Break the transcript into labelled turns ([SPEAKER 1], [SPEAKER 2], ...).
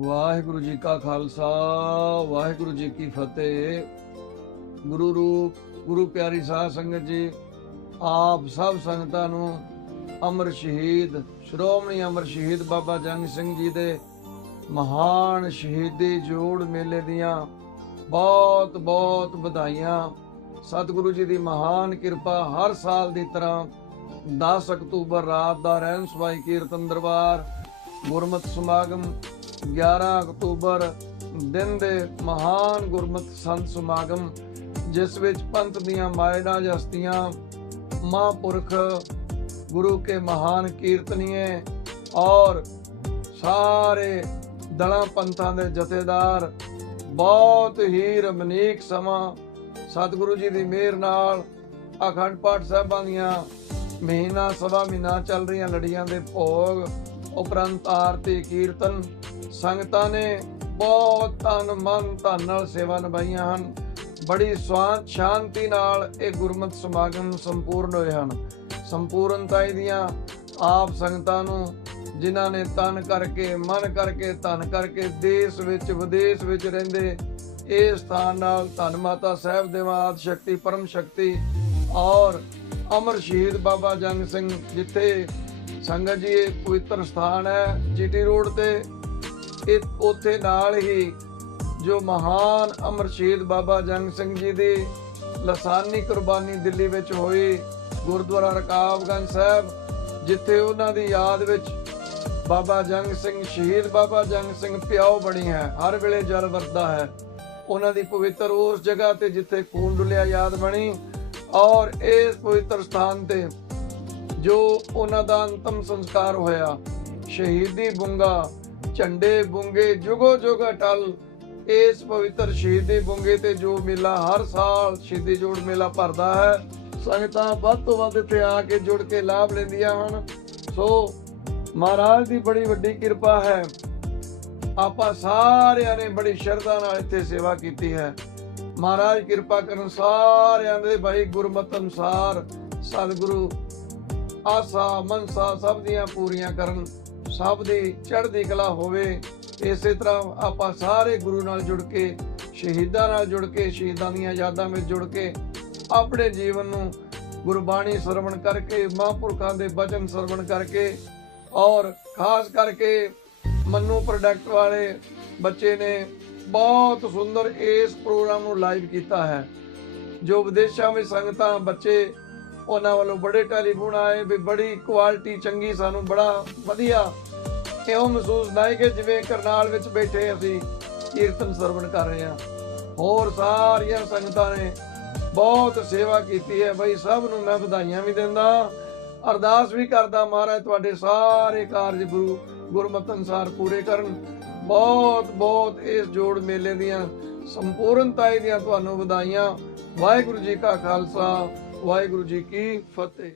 [SPEAKER 1] ਵਾਹਿਗੁਰੂ ਜੀ ਕਾ ਖਾਲਸਾ, ਵਾਹਿਗੁਰੂ ਜੀ ਕੀ ਫਤਿਹ। ਗੁਰੂ ਰੂਪ, ਗੁਰੂ ਪਿਆਰੀ ਸਾਧ ਸੰਗਤ ਜੀ, ਆਪ ਸਭ ਸੰਗਤਾਂ ਨੂੰ ਅਮਰ ਸ਼ਹੀਦ, ਸ਼੍ਰੋਮਣੀ ਅਮਰ ਸ਼ਹੀਦ ਬਾਬਾ ਜੰਗ ਸਿੰਘ ਜੀ ਦੇ ਮਹਾਨ ਸ਼ਹੀਦੀ ਜੋੜ ਮੇਲੇ ਦੀਆਂ ਬਹੁਤ ਬਹੁਤ ਵਧਾਈਆਂ। ਸਤਿਗੁਰੂ ਜੀ ਦੀ ਮਹਾਨ ਕਿਰਪਾ ਹਰ ਸਾਲ ਦੀ ਤਰ੍ਹਾਂ 10 ਅਕਤੂਬਰ ਰਾਤ ਦਾ ਰਹਿਣ ਸਵਾਈ ਕੀਰਤਨ ਦਰਬਾਰ, ਗੁਰਮਤਿ ਸਮਾਗਮ 11 ਅਕਤੂਬਰ, ਦਿਨ ਦੇ ਮਹਾਨ ਗੁਰਮਤਿ ਸੰਤ ਸਮਾਗਮ, ਜਿਸ ਵਿੱਚ ਪੰਥ ਦੀਆਂ ਮਾਇਨਾ ਜਸਤੀਆਂ ਮਹਾਂਪੁਰਖ, ਗੁਰੂ ਕੇ ਮਹਾਨ ਕੀਰਤਨੀਏ ਔਰ ਸਾਰੇ ਦਲਾਂ ਪੰਥਾਂ ਦੇ ਜਥੇਦਾਰ, ਬਹੁਤ ਹੀ ਰਮਨੀਕ ਸਮਾਂ। ਸਤਿਗੁਰੂ ਜੀ ਦੀ ਮਿਹਰ ਨਾਲ ਅਖੰਡ ਪਾਠ ਸਾਹਿਬਾਂ ਦੀਆਂ ਮਹੀਨਾ, ਸਵਾ ਮਹੀਨਾ ਚੱਲ ਰਹੀਆਂ ਲੜੀਆਂ ਦੇ ਭੋਗ ਉਪਰੰਤ ਆਰਤੀ ਕੀਰਤਨ ਸੰਗਤਾਂ ਨੇ ਬਹੁਤ ਤਨ ਮਨ ਧਨ ਨਾਲ ਸੇਵਾ ਨਿਭਾਈਆਂ ਹਨ। ਬੜੀ ਸਵਾਂਤ ਸ਼ਾਂਤੀ ਨਾਲ ਇਹ ਗੁਰਮਤਿ ਸਮਾਗਮ ਸੰਪੂਰਨ ਹੋਏ ਹਨ। ਸੰਪੂਰਨਤਾ ਦੀਆਂ ਆਪ ਸੰਗਤਾਂ ਨੂੰ, ਜਿਨ੍ਹਾਂ ਨੇ ਤਨ ਕਰਕੇ, ਮਨ ਕਰਕੇ, ਧਨ ਕਰਕੇ ਦੇਸ਼ ਵਿੱਚ, ਵਿਦੇਸ਼ ਵਿੱਚ ਰਹਿੰਦੇ ਇਹ ਸਥਾਨ ਨਾਲ ਧੰਨ ਮਾਤਾ ਸਾਹਿਬ ਦੇਵਾਤ ਸ਼ਕਤੀ, ਪਰਮ ਸ਼ਕਤੀ ਔਰ ਅਮਰ ਸ਼ਹੀਦ ਬਾਬਾ ਜੰਗ ਸਿੰਘ ਜਿੱਥੇ ਸੰਗਤ ਜੀ, ਇਹ ਪਵਿੱਤਰ ਸਥਾਨ ਹੈ, ਜੀਟੀ ਰੋਡ ਤੇ। ਇਹ ਉੱਥੇ ਨਾਲ ਹੀ ਜੋ ਮਹਾਨ ਅਮਰ ਬਾਬਾ ਜੰਗ ਸਿੰਘ ਜੀ ਦੀ ਲਸਾਨੀ ਕੁਰਬਾਨੀ ਦਿੱਲੀ ਵਿੱਚ ਹੋਈ, ਗੁਰਦੁਆਰਾ ਰਕਾਬਗੰਜ ਸਾਹਿਬ, ਜਿੱਥੇ ਉਹਨਾਂ ਦੀ ਯਾਦ ਵਿੱਚ ਬਾਬਾ ਜੰਗ ਸਿੰਘ, ਸ਼ਹੀਦ ਬਾਬਾ ਜੰਗ ਸਿੰਘ ਪਿਆਉ ਬਣੀ ਹੈ, ਹਰ ਵੇਲੇ ਜਲ ਵਰਦਾ ਹੈ। ਉਹਨਾਂ ਦੀ ਪਵਿੱਤਰ ਉਸ ਜਗ੍ਹਾ ਤੇ ਜਿੱਥੇ ਖੂਨ ਡੁੱਲਿਆ ਯਾਦ ਬਣੀ ਔਰ ਇਸ ਪਵਿੱਤਰ ਸਥਾਨ ਤੇ ਜੋ ਉਹਨਾਂ ਦਾ ਅੰਤਮ ਸੰਸਕਾਰ ਹੋਇਆ, ਸ਼ਹੀਦੀ ਬੁੰਗਾ, ਝੰਡੇ ਬੁੰਗੇ, ਜੁਗੋ ਜੁਗ ਅਟਲ, ਇਸ ਪਵਿੱਤਰ ਸ਼ਹੀਦੀ ਬੁੰਗੇ ਤੇ ਜੋ ਮੇਲਾ ਹਰ ਸਾਲ ਸ਼ਹੀਦੀ ਜੋੜ ਮੇਲਾ ਭਰਦਾ ਹੈ, ਸੰਗਤਾਂ ਵੱਧ ਤੋਂ ਵੱਧ ਇੱਥੇ ਆ ਕੇ ਜੁੜ ਕੇ ਲਾਭ ਲੈਂਦੀਆਂ ਹਨ। ਸੋ ਮਹਾਰਾਜ ਦੀ ਬੜੀ ਵੱਡੀ ਕਿਰਪਾ ਹੈ, ਆਪਾਂ ਸਾਰਿਆਂ ਨੇ ਬੜੀ ਸ਼ਰਧਾ ਨਾਲ ਇੱਥੇ ਸੇਵਾ ਕੀਤੀ ਹੈ। ਮਹਾਰਾਜ ਕਿਰਪਾ ਕਰਨ ਸਾਰਿਆਂ ਦੇ ਭਾਈ ਗੁਰਮਤ ਅਨੁਸਾਰ ਸਤਿਗੁਰੂ ਆਸਾ ਮਨਸਾ ਸਭ ਦੀਆਂ ਪੂਰੀਆਂ ਕਰਨ, ਸਭ ਦੀ ਚੜ੍ਹਦੀ ਕਲਾ ਹੋਵੇ, ਇਸੇ ਤਰ੍ਹਾਂ ਆਪਾਂ ਸਾਰੇ ਗੁਰੂ ਨਾਲ ਜੁੜ ਕੇ, ਸ਼ਹੀਦਾਂ ਨਾਲ ਜੁੜ ਕੇ, ਸ਼ਹੀਦਾਂ ਦੀਆਂ ਯਾਦਾਂ ਵਿੱਚ ਜੁੜ ਕੇ ਆਪਣੇ ਜੀਵਨ ਨੂੰ ਗੁਰਬਾਣੀ ਸਰਵਣ ਕਰਕੇ, ਮਹਾਂਪੁਰਖਾਂ ਦੇ ਬਚਨ ਸਰਵਣ ਕਰਕੇ ਔਰ ਖਾਸ ਕਰਕੇ ਮੰਨੂ ਪ੍ਰੋਡਕਟ ਵਾਲੇ ਬੱਚੇ ਨੇ ਬਹੁਤ ਸੁੰਦਰ ਇਸ ਪ੍ਰੋਗਰਾਮ ਨੂੰ ਲਾਈਵ ਕੀਤਾ ਹੈ। ਜੋ ਵਿਦੇਸ਼ਾਂ ਵਿੱਚ ਸੰਗਤਾਂ, ਬੱਚੇ ਉਹਨਾਂ ਵੱਲੋਂ ਬੜੇ ਟੈਲੀਫੋਨ ਆਏ ਵੀ ਬੜੀ ਕੁਆਲਿਟੀ ਚੰਗੀ, ਸਾਨੂੰ ਬੜਾ ਵਧੀਆ ਇਉਂ ਮਹਿਸੂਸ ਨਾ ਕਿ ਜਿਵੇਂ ਕਰਨਾਲ ਵਿੱਚ ਬੈਠੇ ਅਸੀਂ ਕੀਰਤਨ ਸਰਵਣ ਕਰ ਰਹੇ ਹਾਂ। ਹੋਰ ਸਾਰੀਆਂ ਸੰਗਤਾਂ ਨੇ ਬਹੁਤ ਸੇਵਾ ਕੀਤੀ ਹੈ। ਬਈ ਸਭ ਨੂੰ ਮੈਂ ਵਧਾਈਆਂ ਵੀ ਦਿੰਦਾ, ਅਰਦਾਸ ਵੀ ਕਰਦਾ ਮਹਾਰਾਜ, ਤੁਹਾਡੇ ਸਾਰੇ ਕਾਰਜ ਗੁਰੂ ਗੁਰਮਤਿ ਅਨੁਸਾਰ ਪੂਰੇ ਕਰਨ। ਬਹੁਤ ਬਹੁਤ ਇਸ ਜੋੜ ਮੇਲੇ ਦੀਆਂ ਸੰਪੂਰਨਤਾ ਦੀਆਂ ਤੁਹਾਨੂੰ ਵਧਾਈਆਂ। ਵਾਹਿਗੁਰੂ ਜੀ ਕਾ ਖਾਲਸਾ ਵਾਹਿਗੁਰੂ ਜੀ ਕੀ ਫਤਿਹ